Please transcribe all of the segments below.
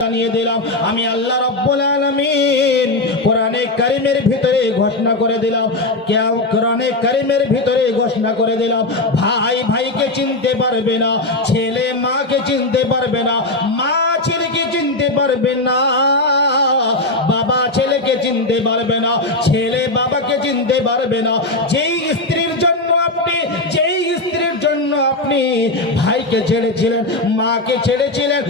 জানিয়ে দিলাম আমি আল্লাহ রাব্বুল আলামিন কোরআনে কারীমের ভিতরে ঘোষণা করে দিলাম, কোরআনে কারীমের ভিতরে ঘোষণা করে দিলাম, ভাই ভাইকে চিনতে পারবে না, ছেলে মাকে চিনতে পারবে না, মা ছেলেকে চিনতে পারবে না, বাবা ছেলেকে চিনতে পারবে না, ছেলে বাবাকে চিনতে পারবে না। যেই স্ত্রীর জন্য আপনি ভাইকে ছেড়েছিলেন, মাকে ছেড়েছিলেন,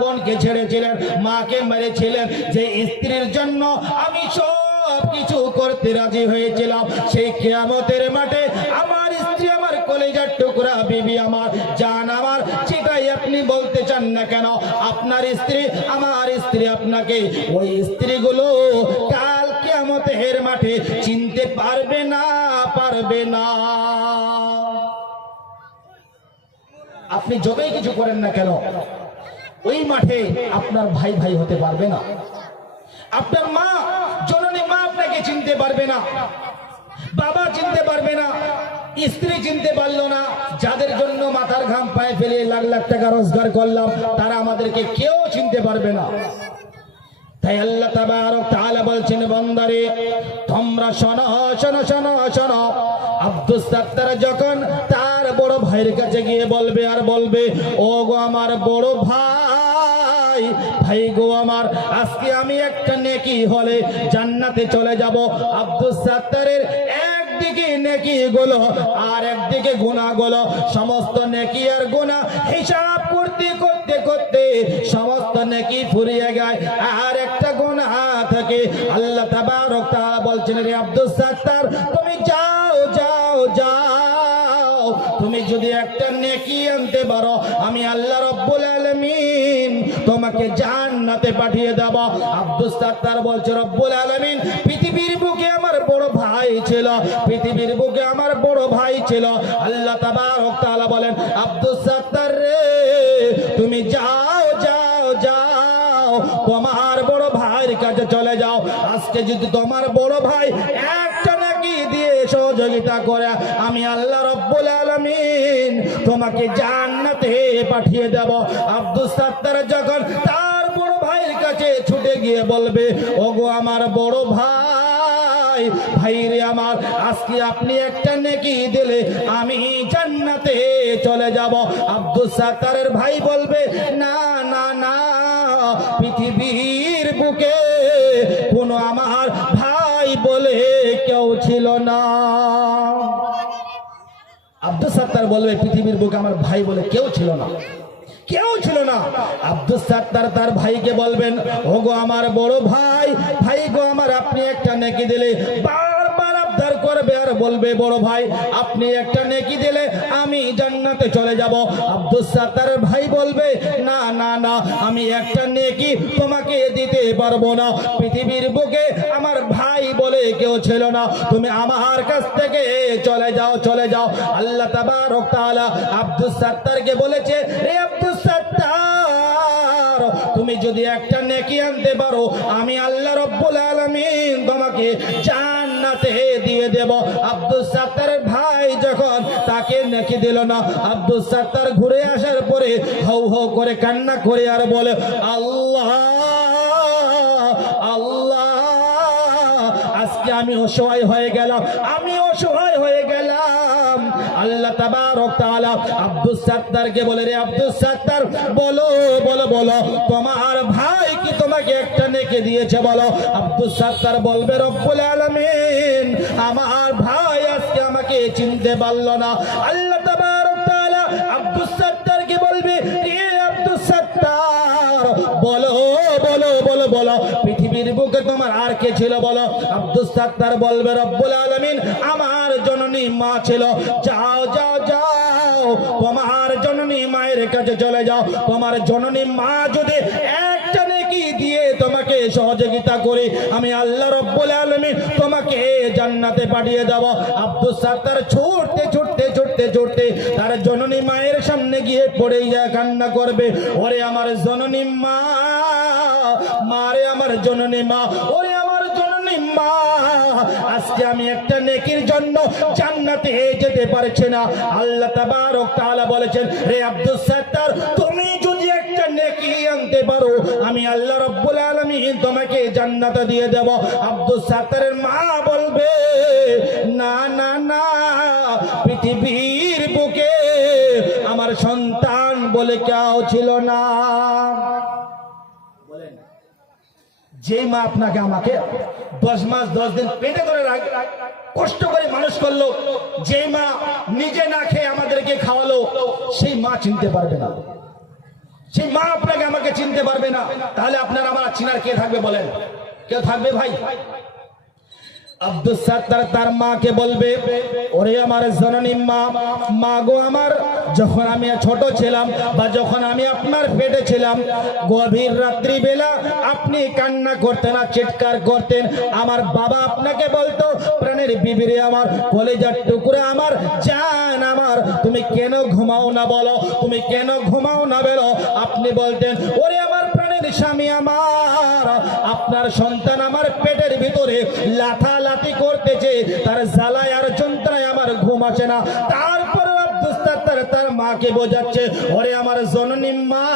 বোনকে ছেড়েছিলেন, মাকে মেরেছিলেন, যে স্ত্রীর জন্য আমি সব কিছু করতে রাজি হয়েছিলাম, সেই কিয়ামতের মাঠে আমার স্ত্রী, আমার কলিজার টুকরা বিবি, আমার জান, আমার যেটাই আপনি বলতে চান না কেন, আপনার স্ত্রী, আমার স্ত্রী আপনাকে, ওই স্ত্রীগুলো কাল কিয়ামতের মাঠে চিনতে পারবে না। আপনি যতই কিছু করেন না কেন, ওই মাঠে আপনার ভাই ভাই হতে পারবে না। আপনার মা, জননী মা আপনাকে চিনতে পারবে না, বাবা চিনতে পারবে না, স্ত্রী চিনতে পারলো না। যাদের জন্য মাথার ঘাম পায়ে ফেলে লাখ লাখ টাকা রোজগার করলাম, তারা আমাদেরকে কেউ চিনতে পারবে না। তাই আল্লাহ তাবারক তাআলা বলছেন, বান্দারে তোমরা শোনো শোনো শোনো শোনো। আব্দুস সাত্তার যখন তার বড় ভাইয়ের কাছে গিয়ে বলবে, আর বলবে, ও গো আমার বড় ভাই, ভাই গো আমার, আজকে আমি একটা নেকি হলে জান্নাতে চলে যাব। আব্দুস সাত্তারের একদিকে নেকি গুলো আর একদিকে গুনাহ গুলো, সমস্ত নেকি আর গুনাহ হিসাব করতে করতে করতে সমস্ত নেকি ফুরিয়ে যায়, আর একটা গুনাহ থাকে। আল্লাহ তাবারক তাআলা বলছেন, রে আব্দুস সাত্তার, তুমি যাও যাও যাও, তুমি যদি একটা নেকি আনতে পারো, আমি আল্লাহ রাব্বুল আলামিন তোমাকে জান্নাতে পাঠিয়ে দেব। আব্দুস সাত্তার বলছে, রব্বুল আলামিন পৃথিবীর বুকে আমার বড় ভাই ছিল, পৃথিবীর বুকে আমার বড় ভাই ছিল। আল্লাহ তাবারক তাআলা বলেন, আব্দুস সাত্তার রে, তুমি যাও যাও যাও, তোমার বড় ভাইয়ের কাছে চলে যাও। আজকে যদি তোমার বড় ভাই একটা নাকি দিয়ে সহযোগিতা করে, আমি আল্লাহ রাব্বুল আলামিন তোমাকে জান্নাতে পাঠিয়ে দেব। আব্দুস সাত্তার যখন তার বড় ভাইয়ের কাছে ছুটে গিয়ে বলবে, ওগো আমার বড় ভাই, ভাইরে আমার, আজকে আপনি একটা নেকি দিলে আমি জান্নাতে চলে যাব। আব্দুস সাত্তারের ভাই বলবে, না না না, পৃথিবীর বুকে কোনো আমার ভাই বলে কেউ ছিল না। আব্দুস সাত্তার বলবে, পৃথিবীর বুকে আমার ভাই বলে কেউ ছিল না, কেউ ছিল না। আব্দুস সাত্তার তার ভাইকে বলবেন, ওগো আমার বড় ভাই, ভাই গো আমার, আপনি একটা নেকি দিলে, বারবার আবদার করবে আর বলবে, বড় ভাই আপনি একটা নেকি দিলে আমি জান্নাতে চলে যাব। আব্দুস সাত্তারের ভাই বলবে, না না না, আমি একটা নেকি তোমাকে দিতে পারবো না, পৃথিবীর বুকে আমার ভাই বলে কেউ ছিল না, তুমি আমার কাছ থেকে চলে যাও চলে যাও। আল্লাহ তাবারক তাআলা আব্দুস সাত্তারকে বলেছে, রে আব্দুস সাত্তার, তুমি যদি একটা নেকি আনতে পারো, আমি আল্লাহ রাব্বুল আলামিন তোমাকে জান্নাতে দিয়ে দেব। আব্দুস সাত্তারের ভাই যখন তাকে নেকি দিল না, আব্দুস সাত্তার ঘুরে আসার পরে হৌ হৌ করে কান্না করে আর বলে, আল্লাহ আল্লাহ, আজকে আমি অসহায় হয়ে গেলাম, আমি অসহায় হয়ে গেলাম। আল্লাহ তাবারক তাআলা আব্দুস সাত্তারকে বলে, রে আব্দুস সাত্তার, বলো বলো বলো, তোমার ভাই কি তোমাকে একটা নেকি দিয়েছে বলো। আব্দুস সাত্তার বলবে, রব্বুল আলামিন আমার ভাই আজকে আমাকে চিনতে পারলো না। আল্লাহ তাবারক তাআলা আব্দুস সাত্তারকে বলবে, রে আব্দুস সাত্তার, বলো বলো বলো বলো, পৃথিবীর বুকে তোমার আর কে ছিল বলো। আব্দুস সাত্তার বলবে, রব্বুল আলামিন আমার জননী মা ছিল। যাও যাও যাও, তোমার জননী মায়ের কাছে চলে যাও, তোমার জননী মা যদি একটা নেকি দিয়ে তোমাকে সহযোগিতা করে, আমি আল্লাহ রাব্বুল আলামিন তোমাকে জান্নাতে পাঠিয়ে দেব। আব্দুস সাত্তার ছুটতে ছুটতে ছুটতে ছুটতে তার জননী মায়ের সামনে গিয়ে পড়ে যায়, কান্না করবে, ওরে আমার জননী মা, মারে আমার জননী মা, ওরে আমার জননী মা, আজকে আমি একটা নেকির জন্য জান্নাতে যেতে পারছি না। আল্লাহ তাবারক তাআলা বলেছেন, রে আব্দুস সাত্তার, তুমি যদি একটা নেকি আনতে পারো, আমি আল্লাহ রাব্বুল আলামিন তোমাকে জান্নাত দিয়ে দেব। আব্দুল সাত্তারের মা বলবে, না না না, পৃথিবীর বুকে আমার সন্তান বলে কেউ ছিল না। বলেন, যে মা আপনাকে আমাকে 10 মাস 10 দিন পেটে ধরে কষ্ট করে মানুষ করলো, যে মা নিজে না খেয়ে আমাদেরকে খাওয়ালো, সেই মা চিনতে পারবে না, সেই মা আপনাকে আমাকে চিনতে পারবে না, তাহলে আপনার আমার চিনার কে থাকবে? বলেন, কেউ থাকবে ভাই? আব্দুল সাত্তার তার মাকে বলবে, ওরে আমার জননী মা, মা গো আমার, যখন আমি ছোট ছিলাম বা যখন আমি আপনার পেটে ছিলাম, গভীর রাত্রি বেলা আপনি কান্না করতেন আর চিৎকার করতেন, আমার বাবা আপনাকে বলতো, প্রাণের বিবিরে আমার, কলেজার টুকরা আমার, জান আমার, তুমি কেন ঘুমাও না বলো, তুমি কেন ঘুমাও না বলো? আপনি বলতেন, ওরে আমার প্রাণের স্বামী আমার, আপনার সন্তান আমার পেটের ভিতরে লাথালাথি করতেছে, তার জ্বালায় আর যন্ত্রণায় আমার ঘুম আসে না। তারপর আব্দুল সাত্তার তার মাকে বোঝাচ্ছে, ওরে আমার জননী মা,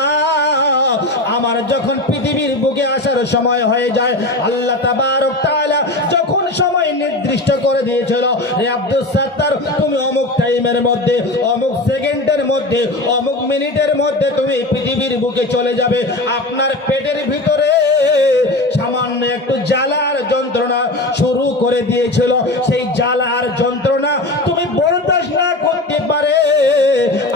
আমার যখন পৃথিবীর বুকে আসার সময় হয়ে যায়, আল্লাহ তাবারক তাআলা যখন সময় নির্দিষ্ট করে দিয়েছিল, রে আব্দুল সাত্তার, তুমি অমুক টাইমের মধ্যে, অমুক সেকেন্ডের মধ্যে, অমুক মিনিটের মধ্যে তুমি পৃথিবীর বুকে চলে যাবে, আপনার পেটের ভিতরে সামান্য একটু জ্বালার যন্ত্রণা শুরু করে দিয়েছিল, সেই জ্বালার যন্ত্রণা তুমি বরদাস্ত না করতে পারে,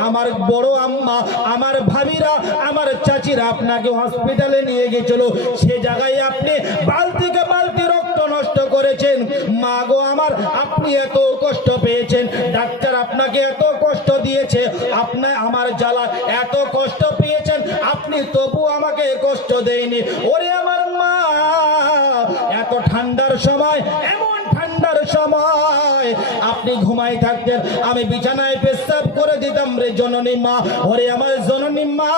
আমার বড় আম্মা, আমার ভাবিরা, আমার চাচিরা আপনাকে হসপিটালে নিয়ে গেছিল, সে জায়গায় আপনি বালতিকে বালতি রক্ত নষ্ট করেছেন, মা গো আমার, আপনি এত কষ্ট পেয়েছেন, ডাক্তার আপনাকে এত কষ্ট দিয়েছে, আপনার আমার জ্বালা এত কষ্ট পেয়েছেন, আপনি তবু আমাকে কষ্ট দেয়নি। ওরে আমার মা, এত ঠান্ডার সময়, এমন ঠান্ডার সময় আপনি ঘুমাই থাকতেন, আমি বিছানায় পেশাব করে দিতাম রে জননী মা, ওরে আমার জননী মা,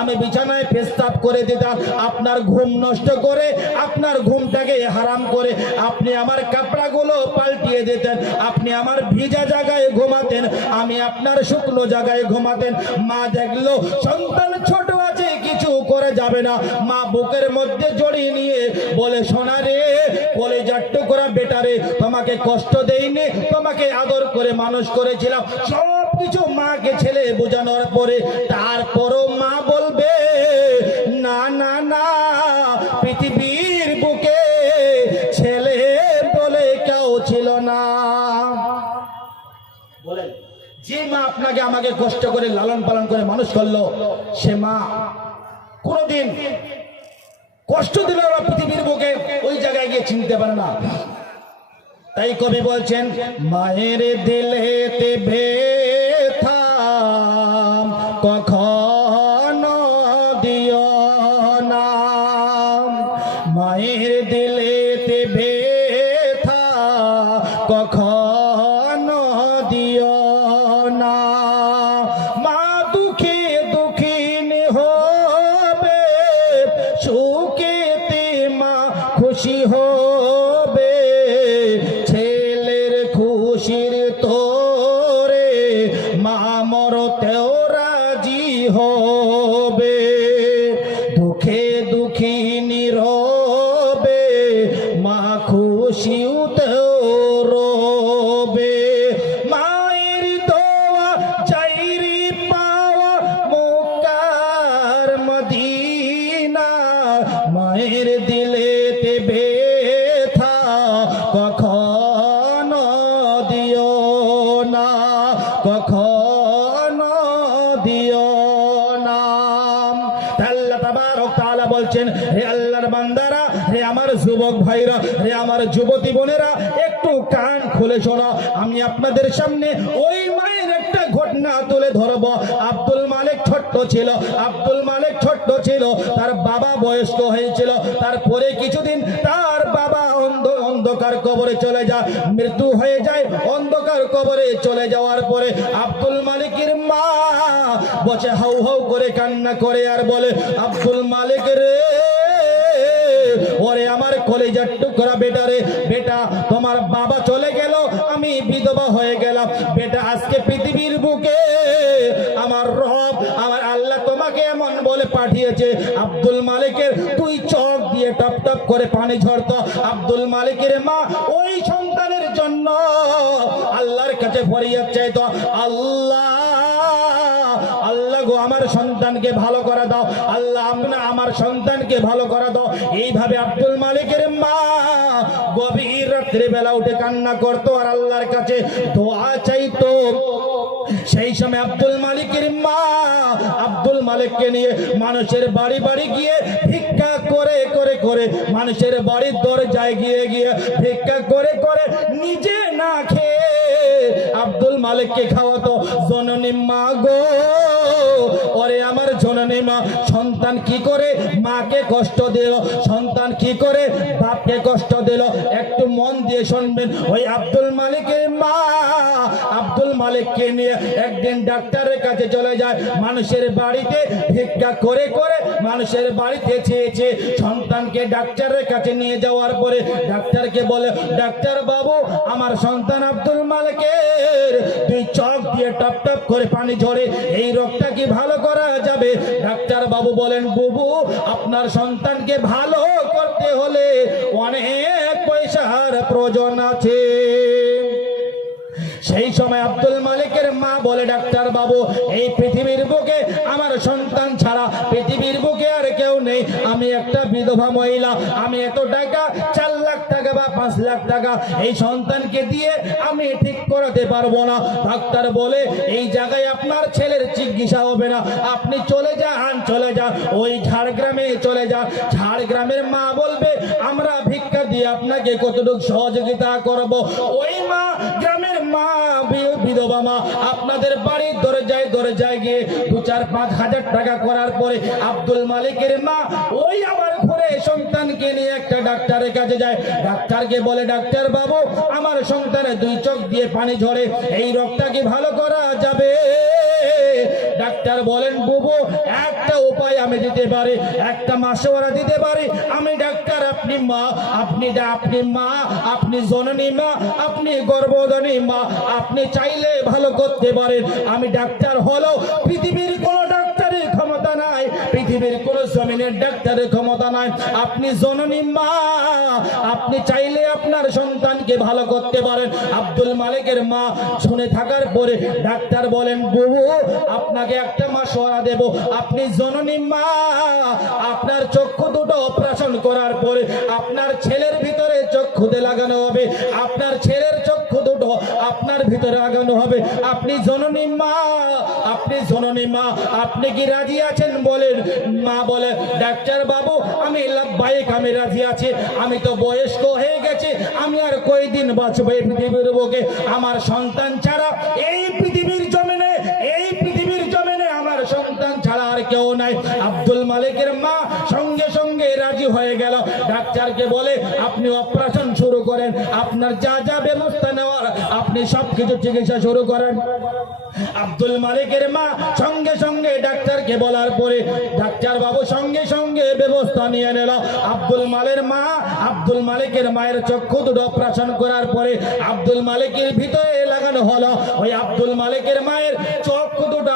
আমি বিছানায় পেশাব করে দিতাম, আপনার ঘুম নষ্ট করে, আপনার ঘুমটাকে হারাম করে আপনি আমার কাপড়াগুলো পাল্টিয়ে দিতেন, আপনি আমার ভিজা জায়গায় ঘুমাতেন, আমি আপনার শুকনো জায়গায় ঘুমাতেন। মা দেখলো সন্তান ছোট আছে, কিছু করে যাবে না, মা বুকের মধ্যে জড়িয়ে নিয়ে বলে, সোনা রে, কলেজার টুকরা বেটা রে, তোমাকে কষ্ট দেইনি, তোমাকে আদর করে মানুষ করেছিলাম, সব কিছু মাকে ছেলে বোঝানোর পরে তারপরও মা বলবে, না না না, পৃথিবীর বুকে ছেলে বলে কেউ ছিল না। বলেন, যে মা আপনাকে আমাকে কষ্ট করে লালন পালন করে মানুষ করলো, সে মা কোনদিন কষ্ট দিল না পৃথিবীর বুকে, ওই জায়গায় গিয়ে চিনতে পারে না। তাই কবি বলছেন, মায়ের দিলেতে ব্যথা কখনো দিও না, মায়ের দিলেতে ব্যথা কখনো দিও না, মা দুঃখী দুঃখিনী হবে, সুখেতে মা খুশি হবে, ছেলের খুশির তোরে মা মরতেও রাজি হবে, দুঃখে দুঃখিনী রবে, মা খুশিতেও রবে, মায়ের দোয়া চাইরি পাওয়া মক্কার মদিনা, মায়ের দিলেতে ব্যথা কখনো দিও না, কখনো দিও না। আল্লাহ তাবারক তাআলা বলছেন, হে আল্লাহর বান্দারা, হে আমার যুবক ভাইরা, হে আমার যুবতী বোনেরা, একটু কান খুলে শোনো, আমি আপনাদের সামনে ওই মায়ের একটা ঘটনা তুলে ধরবো। আব্দুল মালিক ছোট্ট ছিল, আব্দুল মালিক ছোট্ট ছিল, তার বাবা বয়স্ক হয়েছিল, তারপরে কিছুদিন তার বাবা অন্ধকার কবরে চলে যায়, মৃত্যু হয়ে যায়, অন্ধকার কবরে চলে যাওয়ার পরে আব্দুল মালিকের মা বসে হাউ হাউ করে কান্না করে আর বলে, আব্দুল মালিক রে, ওরে আমার কলেজার টুকরা বেটা রে, বেটা তোমার বাবা চলে গেল, আমি বিধবা হয়ে গেলাম, বেটা আজকে পৃথিবীর বুকে আমার রব, আমার আল্লাহ তোমাকে এমন বলে মালিকের দুই চোখ দিয়ে টপ টপ করে পানি ঝরতো। আব্দুল মালিকের মা ওই সন্তানের জন্য আল্লাহর কাছে ফরিয়াদ চাইতো, আল্লাহ আল্লাহ গো আমার সন্তানকে ভালো করে দাও, আল্লাহ আমার সন্তানকে ভালো করে দাও। এইভাবে আব্দুল মালিকের মা গভীর রাত্রে বেলা উঠে কান্না করতো আর আল্লাহর কাছে দোয়া চাইতো। সেই সময় আব্দুল মালিকের মা আব্দুল মালিককে নিয়ে মানুষের বাড়ি বাড়ি গিয়ে ভিক্ষা করে করে করে মানুষের বাড়ির দরজায় গিয়ে গিয়ে ভিক্ষা করে করে নিজে না খেয়ে আব্দুল মালিককে খাওয়াতো। জননী মা গো, ওরে আমার জননী মা, সন্তান কি করে মাকে কষ্ট দিল, সন্তান কি করে বাপকে কষ্ট দিল, একটু মন দিয়ে শুনবেন। ওই আব্দুল মালিকের মা আব্দুল মালিককে নিয়ে একদিন ডাক্তারের কাছে চলে যায়। মানুষের বাড়িতে ভিক্ষা করে করে মানুষের বাড়িতে চেয়েছে। সন্তানকে ডাক্তারের কাছে নিয়ে যাওয়ার পরে ডাক্তারকে বলে, ডাক্তার বাবু আমার সন্তান আব্দুল মালিকের দুই চোখ দিয়ে টপ টপ করে পানি ঝরে, এই রোগটা কি ভালো করা যাবে? ডাক্তার বাবু বলেন, বুবু আপনার সন্তানকে ভালো করতে হলে অনেক পয়সার প্রয়োজন আছে। সেই সময় আব্দুল মালিকের মা বলে, ডাক্তার বাবু এই পৃথিবীর বুকে আমার সন্তান ছাড়া পৃথিবীর বুকে আর কেউ নেই, আমি একটা বিধবা মহিলা, আমি এত টাকা 4 লাখ টাকা বা 5 লাখ টাকা এই সন্তানকে দিয়ে আমি ঠিক করাতে পারবো না। ডাক্তার বলে, এই জায়গায় আপনার ছেলের চিকিৎসা হবে না, আপনি চলে যান ওই ঝাড়গ্রামে চলে যান। ঝাড়গ্রামের মা বলবে আমরা ভিক্ষা দিয়ে আপনাকে কতটুকু সহযোগিতা করব। ওই মা গ্রামের মা বিধবা মা আপনাদের বাড়ির দরজায় গিয়ে 2-4-5 হাজার টাকা করার পরে আব্দুল মালিকের মা ওই আবার ঘুরে সন্তানকে নিয়ে একটা ডাক্তারের কাছে যায়। ডাক্তারকে বলে, ডাক্তার বাবু আমার সন্তানের দুই চোখ দিয়ে পানি ঝরে, এই রোগটা কি ভালো করা যাবে? ডাক্তার বলেন, বুবু একটা উপায় আমি দিতে পারি, একটা মাসওয়ারা দিতে পারি। আমি ডাক্তার, আপনি মা, আপনি মা, আপনি জননী মা, আপনি গর্ভধারী মা, আপনি চাইলে ভালো করতে পারেন। আমি ডাক্তার হলেও পৃথিবীর কোন ডাক্তারের ক্ষমতা নাই, পৃথিবীর কোন জমিনের ডাক্তারের ক্ষমতা নাই। আপনি জননী মা, আপনি চাইলে আপনার সন্তানকে ভালো করতে পারেন। আব্দুল মালিকের মা শুনে থাকার পরে ডাক্তার বলেন, বুবু আপনাকে একটা মাসওয়ারা দেব, আপনি জননী মা, আপনার চক্ষু দুটো অপারেশন করার পরে আপনার ছেলের ভিতরে চক্ষুতে লাগানো হবে, আপনার ছেলের চক্ষু দুটো আপনার ভিতরে লাগানো হবে। আপনি জননী মা, আপনি জননী মা, আপনি কি রাজি আছেন? বলেন। মা বলে, ডাক্তার বাবু আমি লাব্বাইক, আমি রাজি আছি, আমি তো বয়স্ক হয়ে গেছি, আমি আর কয়দিন বাঁচবো এই পৃথিবীর বুকে, আমার সন্তান ছাড়া এই পৃথিবীর জমিনে আমার সন্তান ছাড়া আর কেউ নাই। আব্দুল মালিকের মা সঙ্গে সঙ্গে রাজি হয়ে গেল। ডাক্তারকে বলে, আপনি অপারেশন শুরু করেন, আপনার যা যা ব্যবস্থা নেওয়ার আপনি সবকিছু চিকিৎসা শুরু করেন। আব্দুল মালিকের মা সঙ্গে সঙ্গে ডাক্তারকে বলার পরে ডাক্তার বাবু সঙ্গে সঙ্গে ব্যবস্থা নিয়ে নিল। আব্দুল মালিকের মায়ের চক্ষু দুটো অপারেশন করার পরে আব্দুল মালিকের ভিতরে লাগানো হলো। ওই আব্দুল মালিকের মায়ের চক্ষু দুটো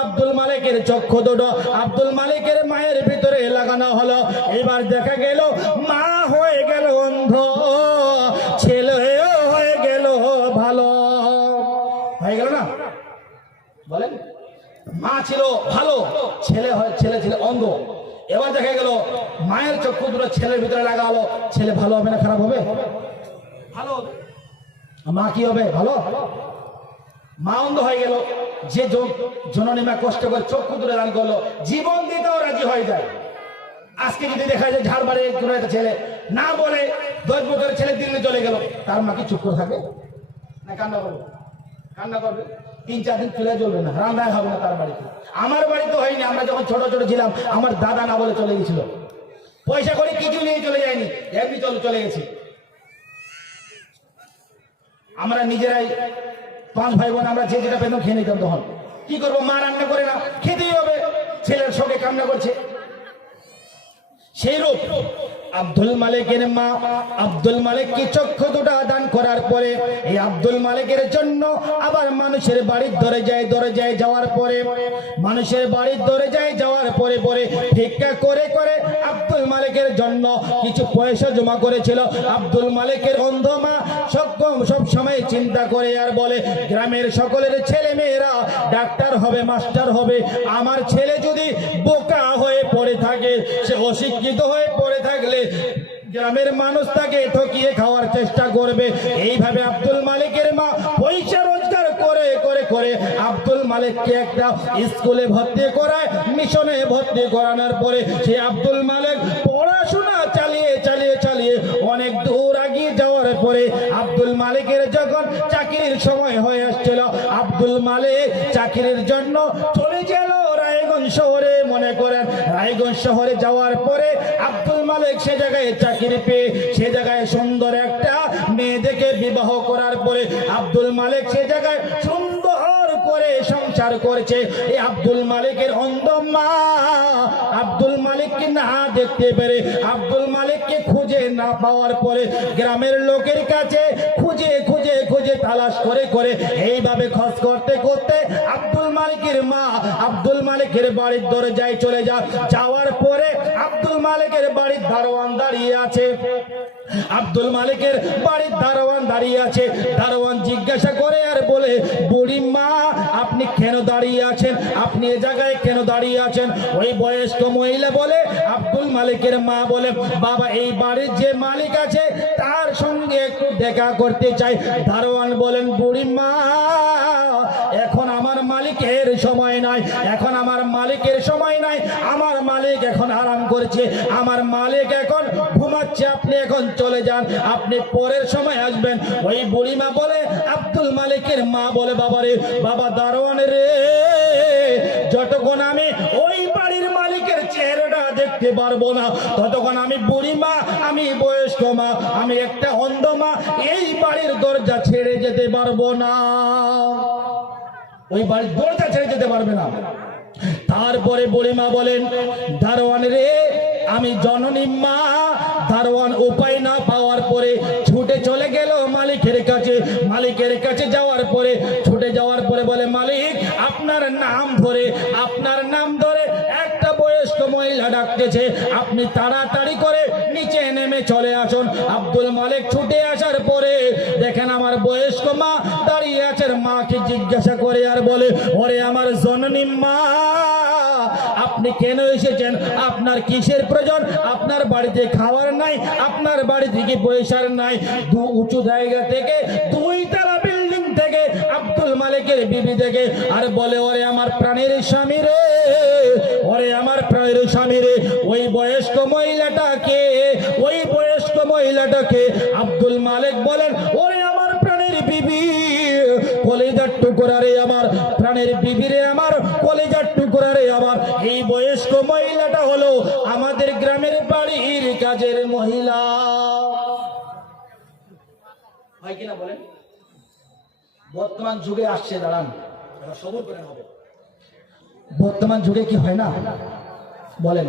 আব্দুল মালিকের মায়ের ভিতরে লাগানো হলো। এবার দেখা গেল মা হয়ে গেল অন্ধ, ছেলে হয়ে গেল ভালো। হয়ে গেল না? বলেন, মা ছিল ভালো, ছেলে ছিল অন্ধ। এবার দেখা গেল মায়ের চক্ষু দুটো ছেলের ভিতরে লাগা হলো। ছেলে ভালো হবে না খারাপ হবে? ভালো হবে। মা কি হবে? ভালো। মা অন্ধ হয়ে গেল। যে জননী মা কষ্ট করে চক্ষু দুটো দান করলো, জীবন দিতেও রাজি হয়ে যায়। আজকে যদি দেখা যায় ঝাড়বাড়ে কোনো একটা ছেলে না বলে 10 বছরের ছেলে দিল্লি চলে গেল, তার মা কি চুপ করে থাকে না? কান্না করবে 3-4 দিন চলে চলবে না, রান্না হবে না তার বাড়িতে। আমার বাড়িতে হয়নি, আমরা যখন ছোট ছিলাম আমার দাদা না বলে চলে গেছিল, পয়সা করে কিছু নিয়ে চলে যায়নি, এমনি চলে গেছে। আমরা নিজেরাই 5 ভাই বোন, আমরা যে যেটা পেতাম খেয়ে নিতাম। তখন কি করবো, মা রান্না করে না, খেতেই হবে, ছেলের সঙ্গে কান্না করছে। সেই রূপ আব্দুল মালিকের মা আব্দুল মালিককে চক্ষু দুটা দান করার পরে এই আব্দুল মালিকের জন্য আবার মানুষের বাড়ির দরজায় যাওয়ার পরে মানুষের বাড়ির দরজায় যাওয়ার পরে ভিক্ষা করে আব্দুল মালিকের জন্য কিছু পয়সা জমা করেছিল। আব্দুল মালিকের অন্ধ মা সব সময় চিন্তা করে আর বলে, গ্রামের সকলের ছেলে মেয়েরা ডাক্তার হবে, মাস্টার হবে, আমার ছেলে যদি বোকা হয়ে পড়ে থাকে, সে অশিক্ষিত হয়ে পড়ে থাকলে গ্রামের মানুষ তাকে ঠকিয়ে খাওয়ার চেষ্টা করবে। এইভাবে আব্দুল মালিকের মা পয়সা রোজগার করে আব্দুল মালিককে একটা স্কুলে ভর্তি করায়, মিশনে ভর্তি করানোর পরে সে আব্দুল মালিক পড়াশোনা চালিয়ে অনেক দূর এগিয়ে যাওয়ার পরে আব্দুল মালিকের যখন চাকরির সময় হয়ে আসছিল, আব্দুল মালিক চাকরির জন্য চলে গেল রায়গঞ্জ শহরে। মনে করেন রায়গঞ্জ শহরে যাওয়ার পরে আব্দুল মালিক সে জায়গায় চাকরি পেয়ে সে জায়গায় সুন্দর একটা মেয়ে দেখে বিবাহ করার পরে আব্দুল মালিক সে জায়গায় সুন্দর করে সংসার করেছে। এই আব্দুল মালিকের অন্ধ মা আব্দুল মালিককে না দেখতে পেরে আব্দুল মালিককে খুঁজে না পাওয়ার পরে গ্রামের লোকের কাছে খুঁজে তালাশ করে এইভাবে খোঁজ করতে আব্দুল মালিকের মা আব্দুল মালিকের বাড়ির দরজায় চলে যাওয়ার পরে আব্দুল মালিকের বাড়ির দারোয়ান দাঁড়িয়ে আছে। আব্দুল মালিকের বাড়ির দারোয়ান দাঁড়িয়ে আছে। দারোয়ান জিজ্ঞাসা করে আর বলে, বুড়ি মা আপনি কেন দাঁড়িয়ে আছেন, আপনি এ জায়গায় কেন দাঁড়িয়ে আছেন? ওই বয়স্ক মহিলা বলে, আব্দুল মালিকের মা বলে, বাবা এই বাড়ির যে মালিক আছে তার সঙ্গে একটু দেখা করতে চাই। দারোয়ান বলেন, বুড়ি মা এখন আমার মালিকের সময় নাই, আমার মালিক এখন আরাম করছে, আমার মালিক এখন ঘুমাচ্ছে, আপনি এখন চলে যান, আপনি পরের সময় আসবেন। ওই বুড়িমা বলে, আব্দুল মালিকের মা বলে, বাবা দারোয়ান রে, যতক্ষণ আমি ওই বাড়ির মালিকের চেহারাটা দেখতে পারবো না ততক্ষণ আমি বুড়িমা, আমি বয়স্ক মা, আমি একটা অন্ধ মা, এই বাড়ির দরজা ছেড়ে যেতে পারবো না। ওই বাড়ির দরজা ছেড়ে যেতে পারবে না। তারপরে বুড়িমা বলেন, দারোয়ান রে, আমি জননী মা। দারোয়ান উপায় না পাওয়ার পরে ছুটে চলে গেল মালিকের কাছে যাওয়ার পরে বলে, মালিক আপনার নাম ধরে একটা বয়স্ক মহিলা ডাকতেছে, আপনি তাড়াতাড়ি করে নিচে নেমে চলে আসুন। আব্দুল মালিক ছুটে আসার পরে দেখেন আমার বয়স্ক মা দাঁড়িয়ে আছেন। মাকে জিজ্ঞাসা করে আর বলে, ওরে আমার জননী মা, আপনি কেন এসেছেন? আপনার কিসের প্রয়োজন? আপনার বাড়িতে খাবার নাই, আপনার বাড়ি থেকে পয়সার নাই। উঁচু জায়গা থেকে 2 তলা বিল্ডিং থেকে আব্দুল মালিকের বিবি থেকে আর বলে, ওরে আমার প্রাণের স্বামী রে, ওই বয়স্ক মহিলাটাকে আব্দুল মালিক বলেন, ওরে আমার প্রাণের বিবি, কলেজার টুকরা রে, আমার প্রাণের বিবি রে, আমার কলেজার টুকরা রে আমার। এই বয়স্ক মহিলাটা হলো আমাদের গ্রামের বাড়ির কাজের মহিলা। হয় কিনা বলেন? বর্তমান যুগে আসছে, দাঁড়ান সবর করে হবে। বর্তমান যুগে কি হয় না বলেন?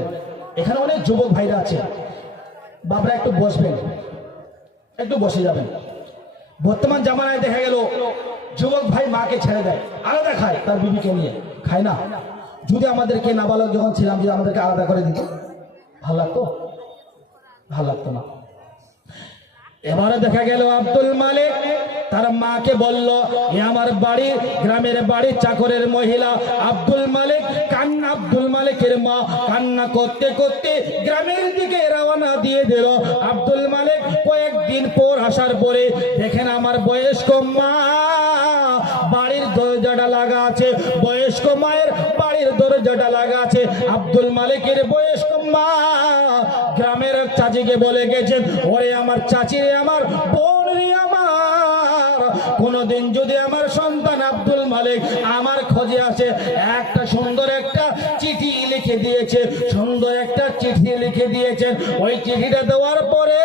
এখানে অনেক যুবক ভাইরা আছে, বাবরা একটু বসবেন, একটু বসে যাবেন। বর্তমান জামানায় দেখা গেল যুবক ভাই মাকে ছেড়ে দেয়, আলাদা খায় তার বিবিকে নিয়ে, খায় না। যদি আমাদেরকে নাবালক যখন ছিলাম, যদি আমাদেরকে আলাদা করে দিত, ভালো লাগতো না। এবারে দেখা গেল আব্দুল মালিক তার মাকে বলল, এ আমার বাড়ি, গ্রামের বাড়ি চাকরের মহিলা। আব্দুল মালিকের মা কান্না করতে গ্রামের দিকে রওনা দিয়ে দিল। আব্দুল মালিক কয়েকদিন পর আসার পরে দেখেন আমার বয়স্ক মা বাড়ির দরজাটা লাগা আছে, বয়স্ক মায়ের বাড়ির দরজাটা লাগা আছে। আব্দুল মালিকের বয়স্ক মা গ্রামের চাচিকে বলে গেছেন, ওরে আমার চাচি রে, আমার বোন রে, আমার কোনদিন যদি আমার সন্তান আব্দুল মালিক আমার খোঁজে আসে, একটা সুন্দর একটা চিঠি লিখে দিয়েছেন। ওই চিঠিটা দেওয়ার পরে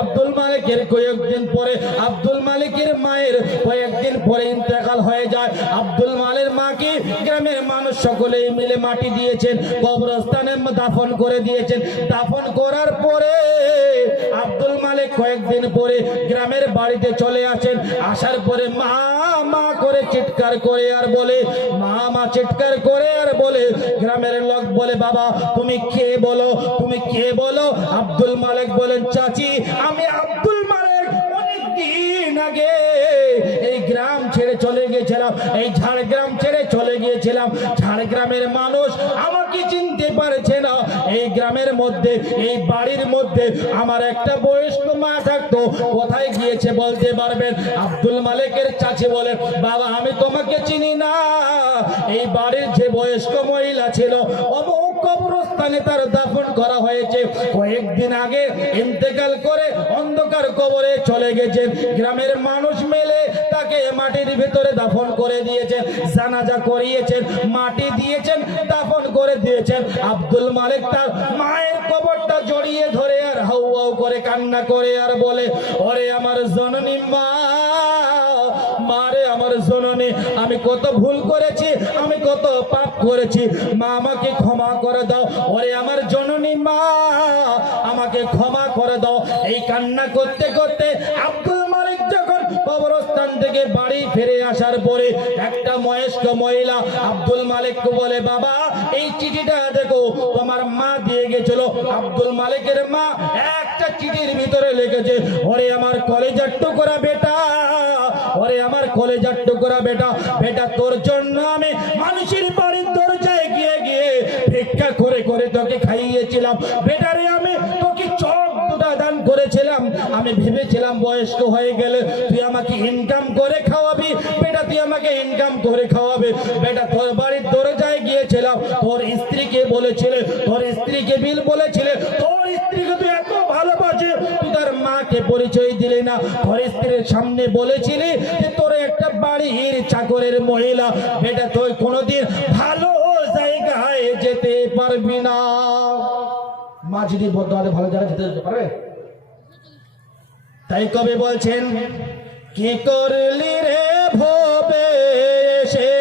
আব্দুল মালিকের কয়েকদিন পরে আব্দুল মালিকের মায়ের কয়েকদিন পরে ইন্তেকাল হয়ে যায়। আব্দুল মালিকের মাকে গ্রামের মানুষ সকলেই মিলে মাটি দিয়েছেন, কবরস্থানে দাফন করে দিয়েছেন। দাফন করার পরে আব্দুল মালিক কয়েকদিন পরে গ্রামের বাড়িতে চলে আসেন। আসার পরে মা মা করে চিৎকার করে আর বলে, মা মা চিৎকার করে আর বলে, গ্রামের লোক বলে, বাবা তুমি কে বলো, তুমি কে বলো? আব্দুল মালিক বলেন, চাচি আমি আব্দুল মালিক অনেকদিন আগে এই গ্রাম ছেড়ে চলে গিয়েছিলাম, এই ঝাড়গ্রাম ছেড়ে চলে গিয়েছিলাম। ঝাড়গ্রামের মানুষ আমাকে চিনতে পারছে না। এই গ্রামের মধ্যে, এই বাড়ির মধ্যে আমার একটা বয়স্ক মা থাকতো, কোথায় গিয়েছে বলতে পারবেন? আব্দুল মালিকের চাচি বলেন, বাবা আমি তোমাকে চিনি না। এই বাড়ির যে বয়স্ক মহিলা ছিল অমুক কবরস্থানে তার দাফন করা হয়েছে, কয়েকদিন আগে ইন্তেকাল করে অন্ধকার কবরে চলে গেছেন। গ্রামের মানুষ মিলে তাকে মাটির ভিতরে দাফন করে দিয়েছেন, জানাজা করিয়েছেন, মাটি দিয়েছেন, দাফন করে দিয়েছেন। আব্দুল মালিক তার মায়ের কবরটা জড়িয়ে ধরে আর হাউ হাউ করে কান্না করে আর বলে, ওরে আমার জননী মা, মারে আমার জননী, আমি কত ভুল করেছি, আমি কত পাপ করেছি, মা আমাকে ক্ষমা করে দাও। ওরে আমার জননী মা, আমাকে ক্ষমা করে দাও। এই কান্না করতে করতে আব্দুল মালিক যখন কবরস্থান থেকে বাড়ি ফিরে আসার পরে একটা বয়স্ক মহিলা আব্দুল মালিককে বলে, বাবা এই চিঠিটা দেখো, তোমার মা দিয়ে গেছিল। আব্দুল মালিকের মা একটা চিঠির ভিতরে লিখেছে, ওরে আমার কলেজার টুকরা বেটা, ওরে আমার কলেজার টুকরা বেটা, বেটা তোর জন্য আমি মানুষের বাড়ির দরজায় গিয়ে গিয়ে ভিক্ষা করে করে তোকে খাইয়েছিলাম। বেটারে আমি তোকে চোখ দুটা দান করেছিলাম, আমি ভেবেছিলাম বয়স্ক হয়ে গেলে তুই আমাকে ইনকাম করে খাওয়াবি, বেটা তুই আমাকে ইনকাম করে খাওয়াবে। বেটা তোর বাড়ির দরজায় গিয়েছিলাম, তোর স্ত্রীকে বলেছিলে, তোর স্ত্রীকে বিল বলেছিলে, তোর স্ত্রীকে তুই এত ভালোবাসে, তুই তার মাকে পরিচয় দিলি না, তোর স্ত্রীর সামনে বলেছিলি যে তোর একটা বাড়ির চাকরের মহিলা। বেটা তুই কোনোদিন ভালো জায়গায় যেতে পারবি না। মা যদি বদলে ভালো জায়গায় যেতে পারবে? তাই কবি বলছেন, কি করলি রে ভবে এসে,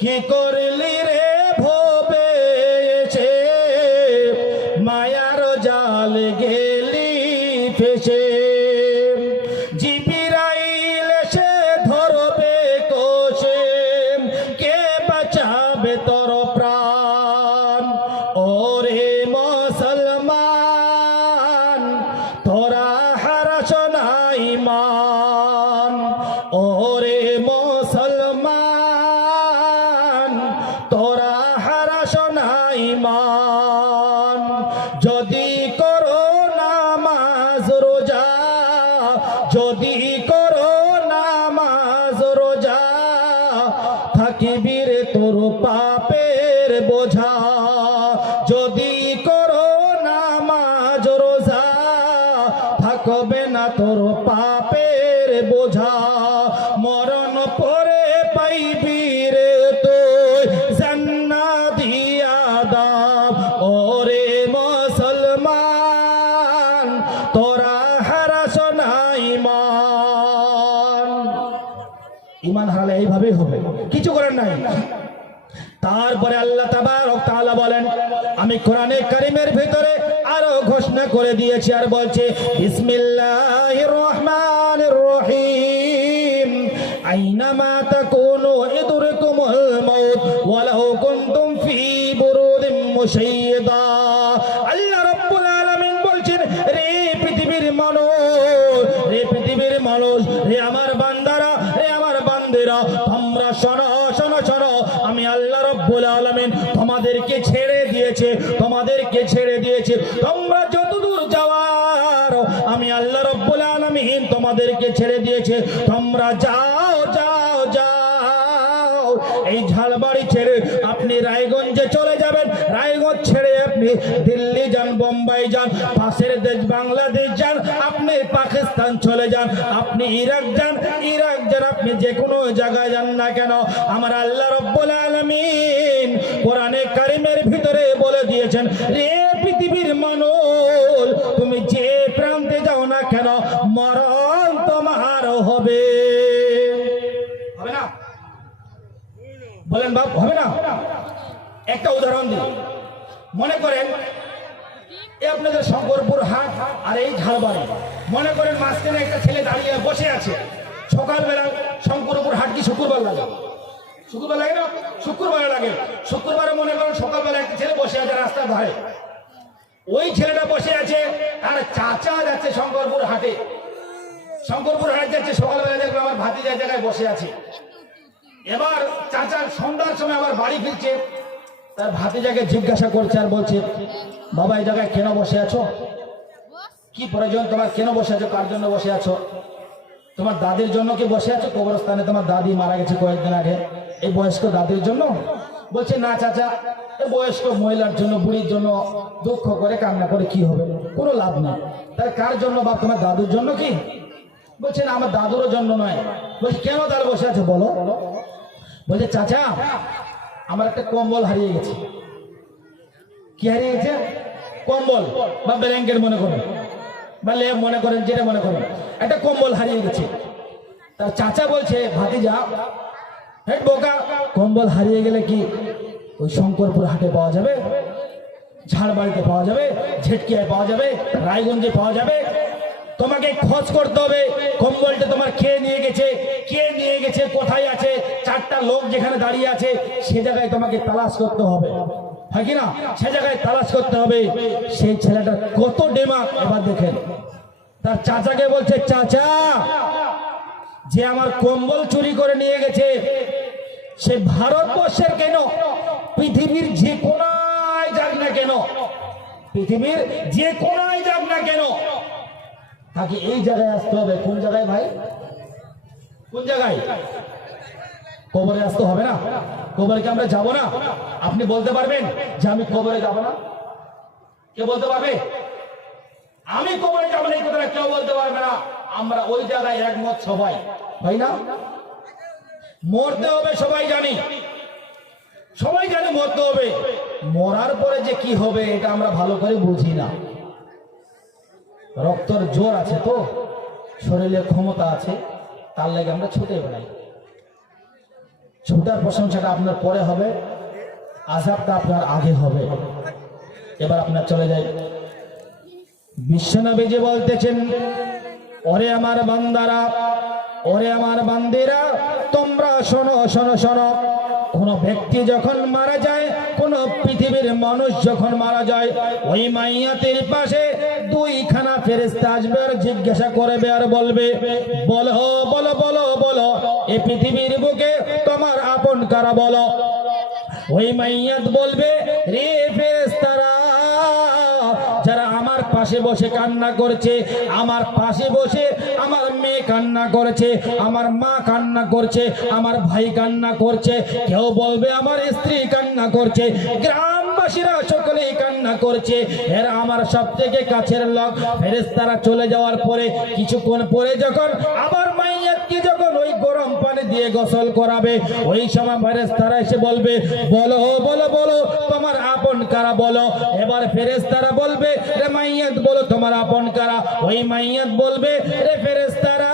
কি করলি রে ভবে এসে, মায়ার জাল গেলি ফেসে, জিবিরাইল এসে ধরবে কোষে, কে বাঁচাবে তোর প্রাণ? ওরে মুসলমান তোরা হারাস না ঈমান, ওরে মুসলমান তোরা হারাস না ঈমান। যদি করো নামাজ রোজা, যদি করো নামাজ রোজা, থাকিবি রে তোর পাপের বোঝা। যদি করো নামাজ রোজা, থাকবে না তোর পাপের বোঝা। মরণ পরে পাইবি রে তুই জান্নাতি আদাব। ওরে মুসলমান তোরা হারাস না ঈমান। ঈমান হারালে এইভাবেই হবে, কিছু করার নাই। তারপরে আল্লাহ তাবারক তাআলা বলেন, আমি কোরআনে কারীমের ভিতরে আরো ঘোষণা করে দিয়েছি আর বলছে, বিসমিল্লাহির রহমানির রহিম, আইনামা তাকুনু ইদরিকুমুল মাউত ওয়ালাউ কুনতুম ফি বুরুদিন মুশাইয়্যিদা। আল্লাহ রাব্বুল আলামিন বলছেন, রে পৃথিবীর মানুষ, রে পৃথিবীর মানুষ, রে আমার বান্দারা, রে আমার বান্দিরা, তোমরা শোনো শোনো শোনো, আমি আল্লাহ রাব্বুল আলামিন তোমাদেরকে ছেড়ে দিয়েছে, তোমাদেরকে ছেড়ে দিয়েছে। তোমরা যতদূর যাওয়ার আমি আল্লাহ রাব্বুল আলামিন তোমাদেরকে ছেড়ে দিয়েছে। তোমরা যাও যাও যাও। এই ঝালবাড়ি ছেড়ে আপনি রায়গঞ্জে চলে যাবেন, রায়গঞ্জ ছেড়ে আপনি দিল্লি যান, বোম্বাই যান, পাশের দেশ বাংলাদেশ যান, আপনি পাকিস্তান চলে যান, আপনি ইরাক যান, ইরাক যান, আপনি যে কোনো জায়গায় যান না কেন, আমার আল্লাহ রাব্বুল আলামিন কোরআনে কারীমের ভিতরে বলে দিয়েছেন, রে পৃথিবীর মানুষ, তুমি যে প্রান্তে যাও না কেন, মরণ তোমার হবে। হবে না? বলেন বাপ হবে না। একটা উদাহরণ দিই, মনে করেন এই আপনাদের শঙ্করপুর হাট আর এই ঝালবাড়ি, মনে করেন মাঝখানে একটা ছেলে দাঁড়িয়ে বসে আছে। সকালবেলা শঙ্করপুর হাট কি শুক্রবার লাগে? শুক্রবার লাগে না? শুক্রবারে লাগে। শুক্রবারে মনে করেন সকালবেলা একটা ছেলে বসে আছে রাস্তার ধারে। ওই ছেলেটা বসে আছে আর চাচা যাচ্ছে শঙ্করপুর হাটে। শঙ্করপুর হাট যাচ্ছে, সকালবেলা দেখবে আমার ভাতিজা জায়গায় বসে আছে। এবার চাচা সন্ধ্যার সময় আবার বাড়ি ফিরছে, তার ভাতিজাকে জিজ্ঞাসা করছে আর বলছে, বাবা এই জায়গায় কেন বসে আছো? কি প্রয়োজন তোমার? কেন বসে আছো? কার জন্য বসে আছো? তোমার দাদির জন্য কি বসে আছো? কবরস্থানে তোমার দাদি মারা গেছে কয়েকদিন আগে, এই বয়স্ক দাদির জন্য? বলছে না চাচা, এই বয়স্ক মহিলার জন্য, বুড়ির জন্য দুঃখ করে কান্না করে কি হবে, কোনো লাভ নেই। তাহলে কার জন্য বাপ? তোমার দাদুর জন্য কি? বলছে না, আমার দাদুরও জন্য নয়। বলছে কেন তাহলে বসে আছো বলো? বলছে চাচা, আমার একটা কম্বল হারিয়ে গেছে। কি হারিয়ে গেছে? কম্বল বা ব্ল্যাঙ্কেট মনে করেন, বা লেপ মনে করেন, যেটা মনে করেন, একটা কম্বল হারিয়ে গেছে। তার চাচা বলছে, ভাতিজা হেড বোকা, কম্বল হারিয়ে গেলে কি ওই শঙ্করপুর হাটে পাওয়া যাবে, ঝাড়বাড়িতে পাওয়া যাবে, ঝেটকিয়ায় পাওয়া যাবে, রায়গঞ্জে পাওয়া যাবে? তোমাকে খোঁজ করতে হবে কম্বলটা তোমার কে নিয়ে গেছে, কে নিয়ে গেছে, কোথায় আছে, চারটা লোক যেখানে দাঁড়িয়ে আছে সে জায়গায় তোমাকে তালাশ করতে হবে, হয় কি না? সে জায়গায় তালাশ করতে হবে। সেই ছেলেটা কত ডেমা! এবার দেখেন, তার চাচাকে বলছে, চাচা যে আমার কম্বল চুরি করে নিয়ে গেছে সে ভারতবর্ষের কেন, পৃথিবীর যে কোনায় যাক না কেন, পৃথিবীর যে কোনায় যাক না কেন, তাকে এই জায়গায় আসতে হবে। কোন জায়গায় ভাই? কোন জায়গায়? কবরে আসতে হবে না? কবরে কি আমরা যাবো না? আপনি বলতে পারবেন যে আমি কবরে যাব না? কে বলতে পারবে? আমি কবরে যাবো না এই কথাটা কেউ বলতে পারবে না। আমরা ওই জায়গায় একমত সবাই, তাই না? মরতে হবে সবাই জানি, সবাই জানি মরতে হবে। মরার পরে যে কি হবে এটা আমরা ভালো করে বুঝি না। রক্তর জোর আছে তো, শরীরের ক্ষমতা আছে, তার লাগে আমরা ছুটে বেড়াই। ছুটার প্রশংসাটা আপনার পরে হবে, আযাবটা আপনার আগে হবে। এবার আপনার চলে যাই, বিশ্বনবী যে বলতেছেন, ওরে আমার বান্দারা, ওরে আমার বান্দিরা, তোমরা শোনো শোনো শোনো। কোন ব্যক্তি যখন মারা যায়, কোন পৃথিবীর মানুষ যখন মারা যায়, ওই মাইয়াতের পাশে দুইখানা ফেরেশতা আসবে আর জিজ্ঞাসা করবে আর বলবে, বলো বলো বলো বলো এই পৃথিবীর বুকে তোমার আপন কারা বলো। ওই মাইয়াত বলবে, রে ফেরেশতারা, যারা আমার পাশে বসে কান্না করছে, আমার পাশে বসে আমার মেয়ে কান্না করছে, আমার মা কান্না করছে, আমার ভাই কান্না করছে, কেউ বলবে আমার স্ত্রী কান্না করছে, গ্রামবাসীরা সকলেই কান্না করছে, এরা আমার সব থেকে কাছের লোক। ফেরেশতারা চলে যাওয়ার পরে কিছুক্ষণ পরে যখন আবার মাইয়াতকে যখন ওই গরম পানি দিয়ে গোসল করাবে, ওই সময় ফেরেশতারা এসে বলবে, বলো বলো বলো তোমার আপন কারা বলো। এবার ফেরেশতারা বলবে, রে মাইয়াত বলো তোমার আপন কারা। ওই মাইয়াত বলবে, রে ফেরেশতারা,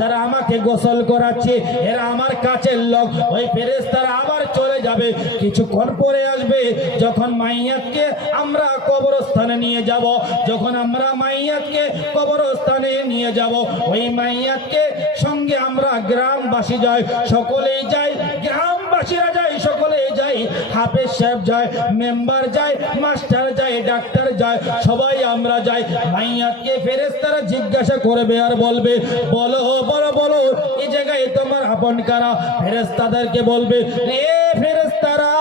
যারা আমাকে গোসল করাচ্ছে এরা আমার কাছের লোক। ওই ফেরেশতারা আবার চলে যাবে, কিছুক্ষণ পরে আসবে যখন মাইয়াতকে আমরা কবরস্থানে নিয়ে যাব, যখন আমরা মাইয়াতকে কবরস্থানে নিয়ে যাব, ওই মাইয়াতকে সঙ্গে আমরা গ্রামবাসী যাই, সকলেই যাই, গ্রামবাসীরা যায়, সকলেই যাই, হাফেজ সাহেব যায়, মেম্বার যায়, মাস্টার যায়, ডাক্তার যায়, সবাই আমরা যাই। মাইয়াতকে ফেরেশতারা জিজ্ঞাসা করবে আর বলবে, বলো বলো বলো এই জায়গায় তোমার আপন কারা। ফেরেশতাদেরকে বলবে, এ ফেরেশতারা,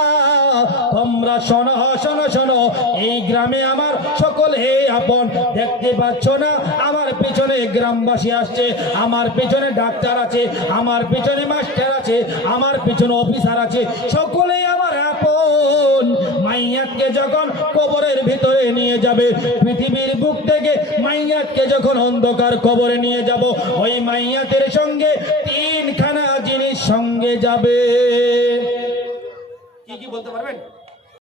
তোমরা শোনো শোনো শোনো, এই গ্রামে আমার সকলে আপন। দেখতে পাচ্ছ না আমার পিছনে গ্রামবাসী আসছে, আমার পিছনে ডাক্তার আছে, আমার পিছনে মাস্টার আছে, আমার পিছনে অফিসার আছে, সকলেই আমার আপন। মাইয়াতকে যখন কবরের ভিতরে নিয়ে যাবে, পৃথিবীর বুক থেকে মাইয়াতকে যখন অন্ধকার কবরে নিয়ে যাব, ওই মাইয়াতের সঙ্গে তিনখানা জিনিস সঙ্গে যাবে। কি কি বলতে পারবেন?